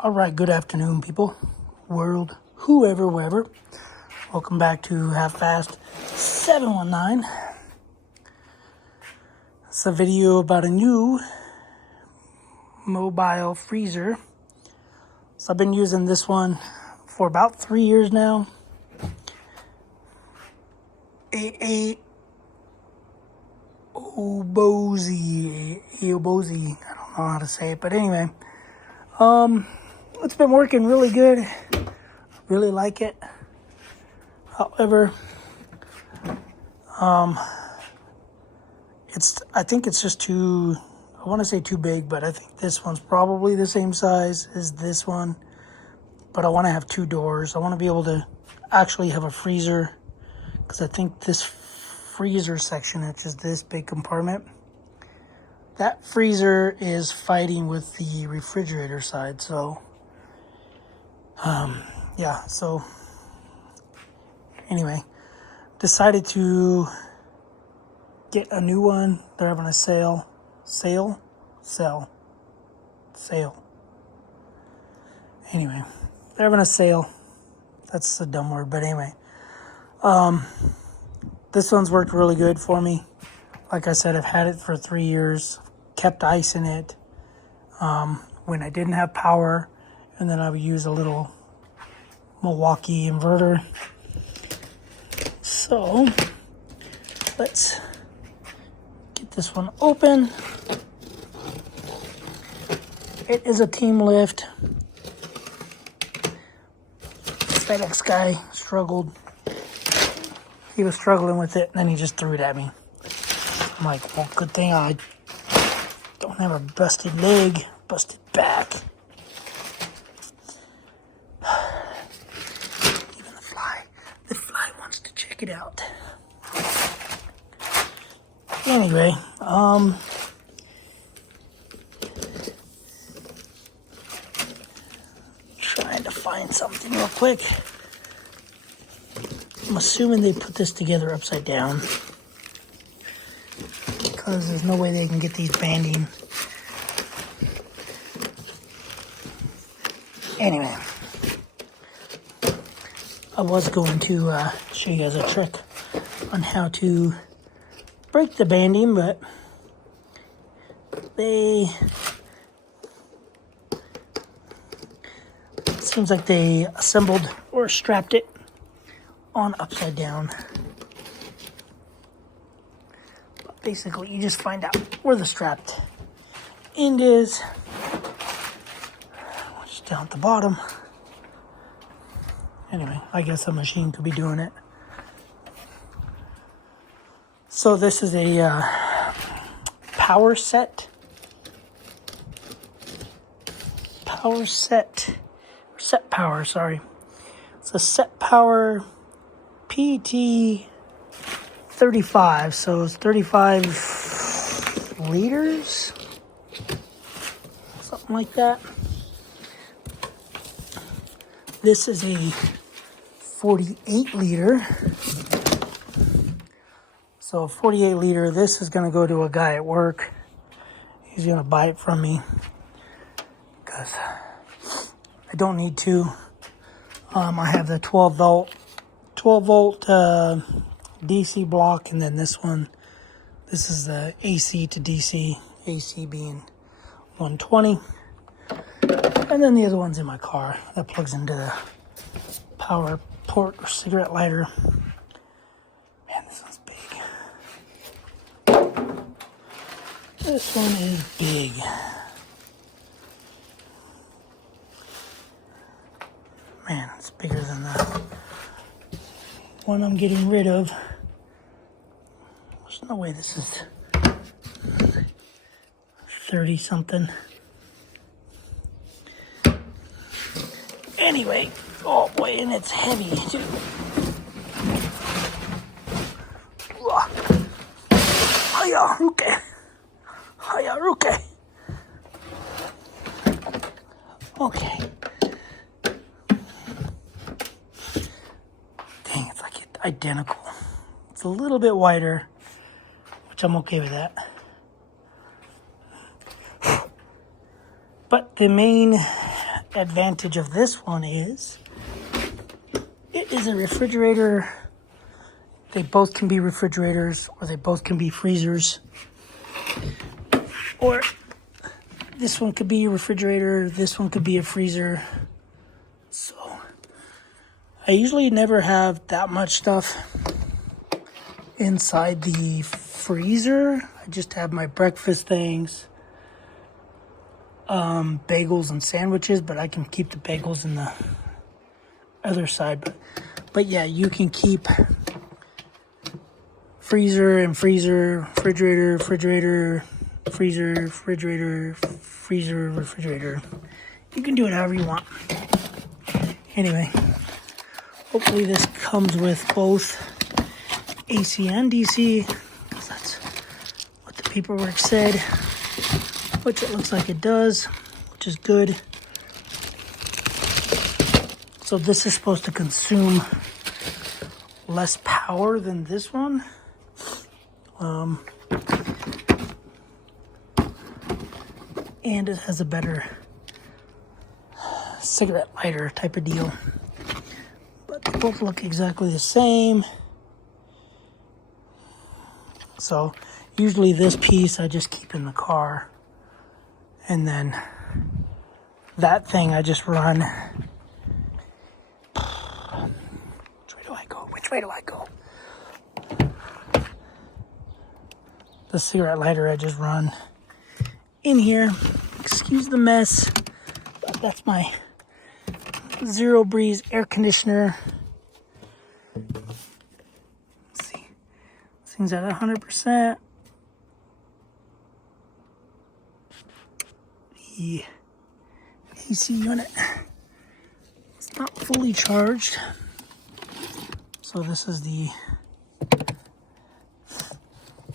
All right, good afternoon, people, world, whoever, wherever. Welcome back to Half Fast 719. It's a video about a new mobile freezer. So I've been using this one for about 3 years now. Obozy, I don't know how to say it, but anyway, it's been working really good. Really like it. However, I think it's just too, I want to say too big, but I think this one's probably the same size as this one. But I want to have two doors. I want to be able to actually have a freezer, because I think this freezer section, which is this big compartment, that freezer is fighting with the refrigerator side. So, yeah, so anyway, decided to get a new one. They're having a sale. Anyway, they're having a sale. That's a dumb word, but anyway. This one's worked really good for me. Like I said, I've had it for 3 years. Kept ice in it when I didn't have power. And then I would use a little Milwaukee inverter. So, let's get this one open. It is a team lift. FedEx guy struggled. He was struggling with it, and then he just threw it at me. I'm like, well, good thing I don't have a busted leg, busted back. Even the fly wants to check it out. Anyway, trying to find something real quick. I'm assuming they put this together upside down, because there's no way they can get these banding. Anyway, I was going to show you guys a trick on how to break the banding, but it seems like they assembled or strapped it on upside down. But basically, you just find out where the strapped end is, which is down at the bottom. Anyway, I guess a machine could be doing it. So this is a SetPower, sorry. It's a SetPower PT35, so it's 35 liters, something like that. This is a 48 liter. So a 48 liter, this is going to go to a guy at work. He's going to buy it from me, because I don't need to. I have the 12 volt DC block, and then this is the AC to DC, AC being 120. And then the other one's in my car that plugs into the power port or cigarette lighter. Man, this one's big. This one is big. Man, it's bigger than the one I'm getting rid of. There's no way this is 30 something. Anyway, oh boy, and it's heavy too. Hiya, Ruke. Okay. Dang, it's like identical. It's a little bit wider, which I'm okay with that. But the main advantage of this one is it is a refrigerator. They both can be refrigerators, or they both can be freezers. Or this one could be a refrigerator, this one could be a freezer. So I usually never have that much stuff inside the freezer. I just have my breakfast things, bagels and sandwiches, but I can keep the bagels in the other side. But yeah, you can keep freezer and freezer, refrigerator, freezer, refrigerator, freezer, refrigerator. You can do it however you want. Anyway, hopefully this comes with both AC and DC, because that's what the paperwork said, which it looks like it does, which is good. So this is supposed to consume less power than this one. And it has a better cigarette lighter type of deal. But they both look exactly the same. So usually this piece I just keep in the car. And then that thing I just run. Which way do I go? The cigarette lighter I just run in here. Excuse the mess, but that's my Zero Breeze air conditioner. Let's see. This thing's at 100%. The AC unit is not fully charged. So this is the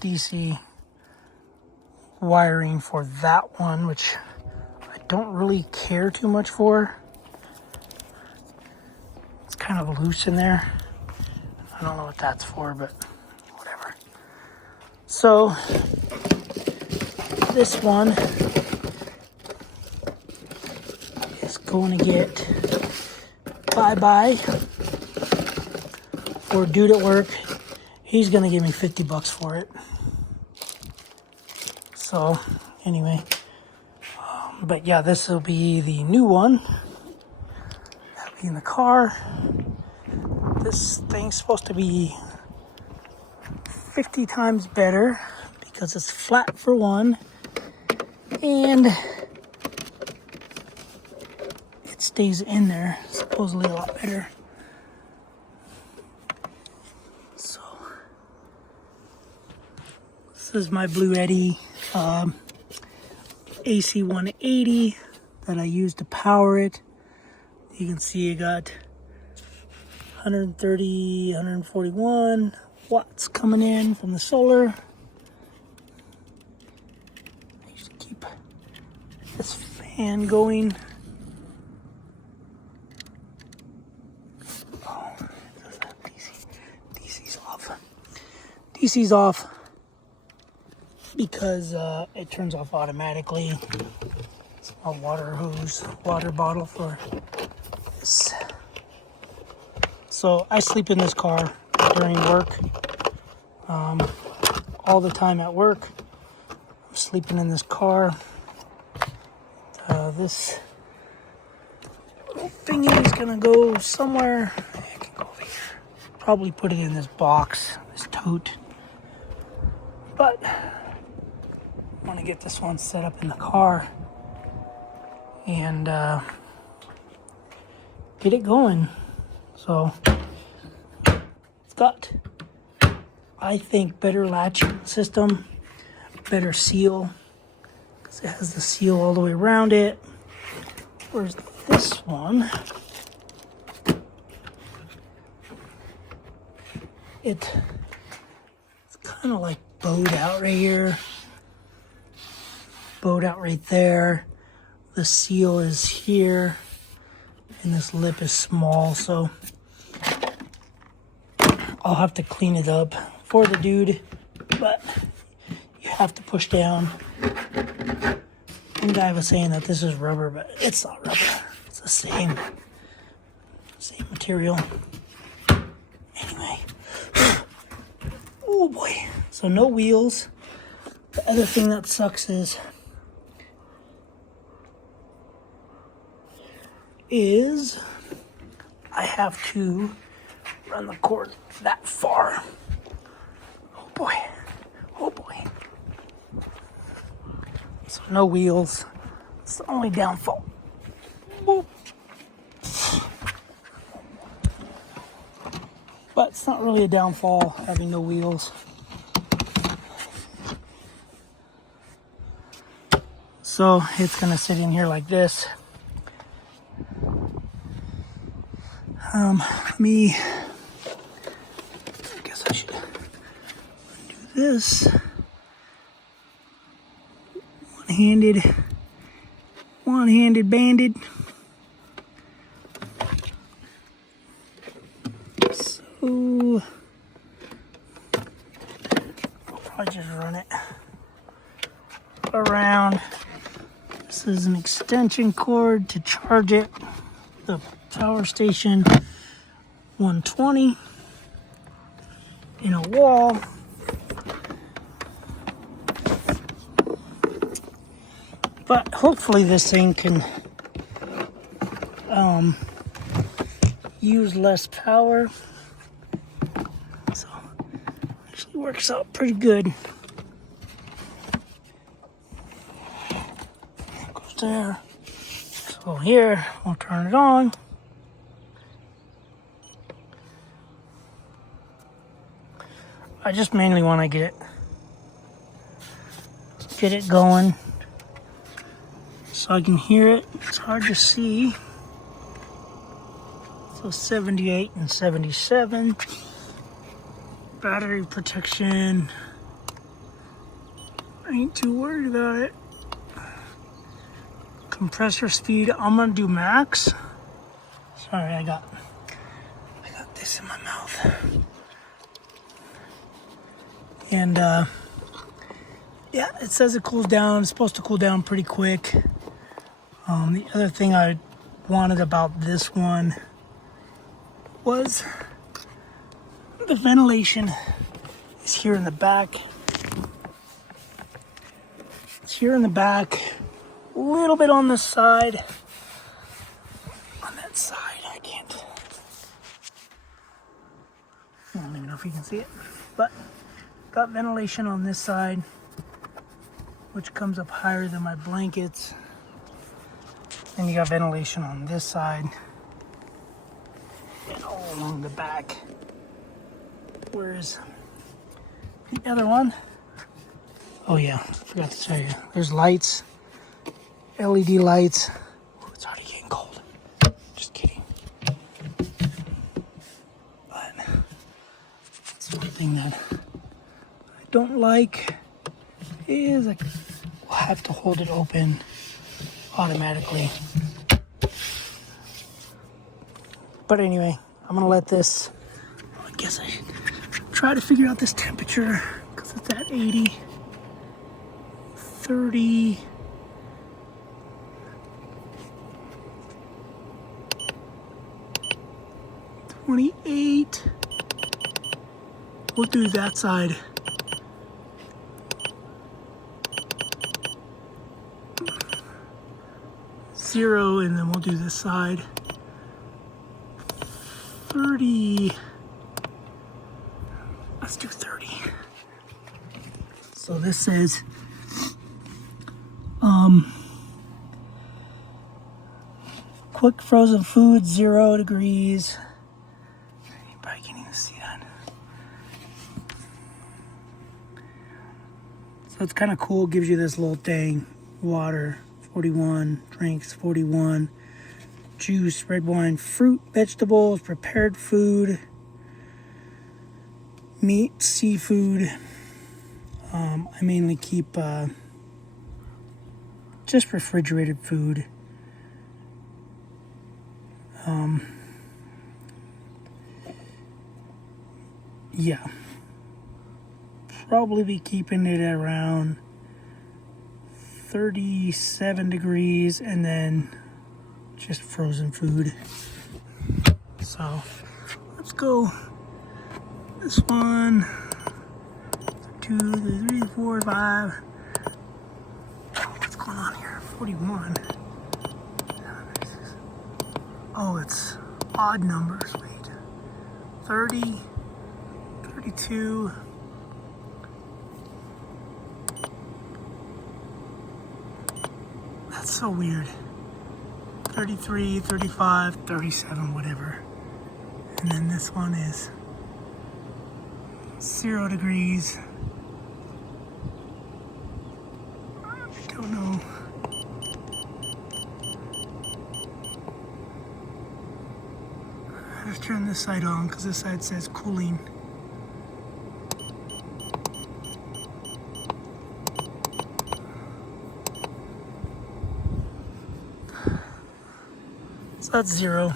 DC wiring for that one, which I don't really care too much for. It's kind of loose in there. I don't know what that's for, but whatever. So this one is going to get bye-bye for a dude at work. He's going to give me $50 for it. So, anyway. But yeah, this will be the new one. That'll be in the car. This thing's supposed to be 50 times better because it's flat for one. And it stays in there supposedly a lot better. This is my Blue Eddy AC 180 that I use to power it. You can see I got 130, 141 watts coming in from the solar. I used to keep this fan going. Oh, does that DC? DC's off. DC's off. Because it turns off automatically. It's a water hose, water bottle for this. So I sleep in this car during work. All the time at work, I'm sleeping in this car. This little thingy is gonna go somewhere. I can go over here. Probably put it in this box, this tote. But I want to get this one set up in the car and get it going. So it's got, I think, better latching system, better seal, because it has the seal all the way around it. Whereas this one, it's kind of like bowed out right here. Bowed out right there. The seal is here, and this lip is small, so I'll have to clean it up for the dude, but you have to push down. One guy was saying that this is rubber, but it's not rubber. the same material. Anyway, oh boy. So no wheels. The other thing that sucks is I have to run the cord that far. Oh boy. Oh boy. So no wheels. It's the only downfall. Boop. But it's not really a downfall having no wheels. So it's gonna sit in here like this. I guess I should do this. One-handed banded. So I'll probably just run it around. This is an extension cord to charge it. The power station 120 in a wall. But hopefully this thing can use less power. So actually works out pretty good. Goes there. So here, I'll turn it on. I just mainly want to get it going so I can hear it. It's hard to see. So 78 and 77. Battery protection. I ain't too worried about it. Compressor speed, I'm gonna do max. Sorry, I got this in my mouth. And yeah, it says it cools down. It's supposed to cool down pretty quick. The other thing I wanted about this one was the ventilation is here in the back. It's here in the back, a little bit on the side. On that side, I don't even know if you can see it, but got ventilation on this side, which comes up higher than my blankets. And you got ventilation on this side and all along the back. Whereas the other one, oh yeah, I forgot to tell you, there's lights, LED lights. Oh, it's already getting cold. Just kidding. But that's one thing that I don't like is I will have to hold it open automatically. But anyway, I'm gonna let this, I guess I should try to figure out this temperature because it's at 80, 30, 28. We'll do that side. Zero, and then we'll do this side. 30. Let's do 30. So this says quick frozen food, 0 degrees. You probably can't even see that. So it's kind of cool. It gives you this little thing. Water 41, drinks 41, juice, red wine, fruit, vegetables, prepared food, meat, seafood. I mainly keep just refrigerated food. Yeah, probably be keeping it around 37 degrees and then just frozen food. So let's go. This one, 2, 3, 4, 5. What's going on here? 41. Oh, it's odd numbers. Wait. 30, 32. That's so weird. 33, 35, 37, whatever. And then this one is 0 degrees. I don't know. Let's turn this side on because this side says cooling. So that's 0.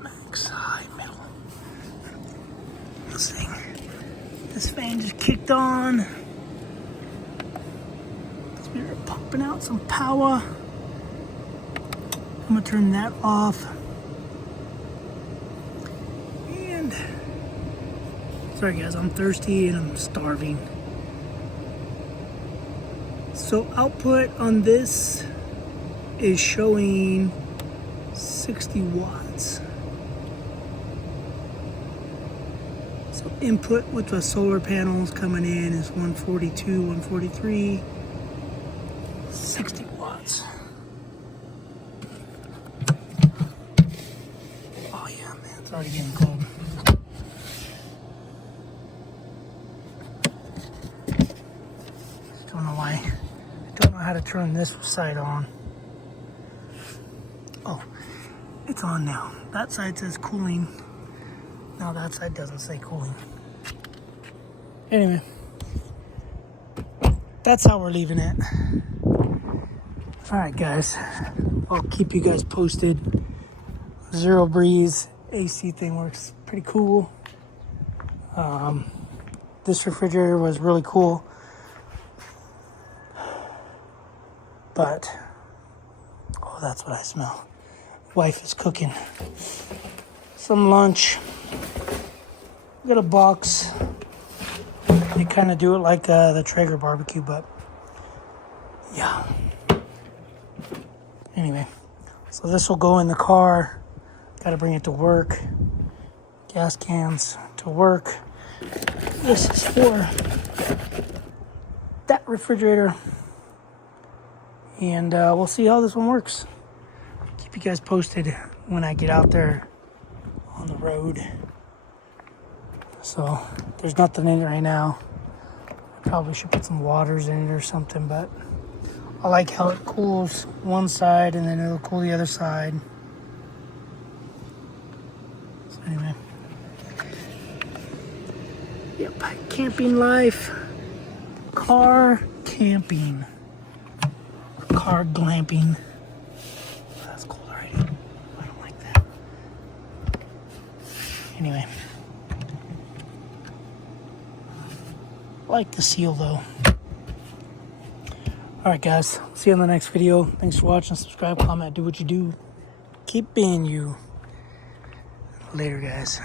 Max, high, middle. This fan just kicked on. We're pumping out some power. I'm gonna turn that off. And sorry guys, I'm thirsty and I'm starving. So output on this is showing 60 watts. So input with the solar panels coming in is 142, 143, 60 watts. Oh yeah, man, it's already getting cold. Don't know why. I don't know how to turn this side on. Oh, it's on now. That side says cooling. Now that side doesn't say cooling. Anyway, that's how we're leaving it. All right, guys. I'll keep you guys posted. Zero breeze AC thing works pretty cool. This refrigerator was really cool. But, oh, that's what I smell. Wife is cooking some lunch. Got a box. They kind of do it like the Traeger barbecue, but yeah. Anyway, so this will go in the car. Got to bring it to work. Gas cans to work. This is for that refrigerator. And we'll see how this one works. Keep you guys posted when I get out there on the road. So there's nothing in it right now. I probably should put some waters in it or something, but I like how it cools one side and then it'll cool the other side. So anyway. Yep, camping life. Car camping. Car glamping. That's cold already. I don't like that. Anyway. I like the seal though. Alright guys, see you in the next video. Thanks for watching. Subscribe, comment, do what you do. Keep being you. Later guys.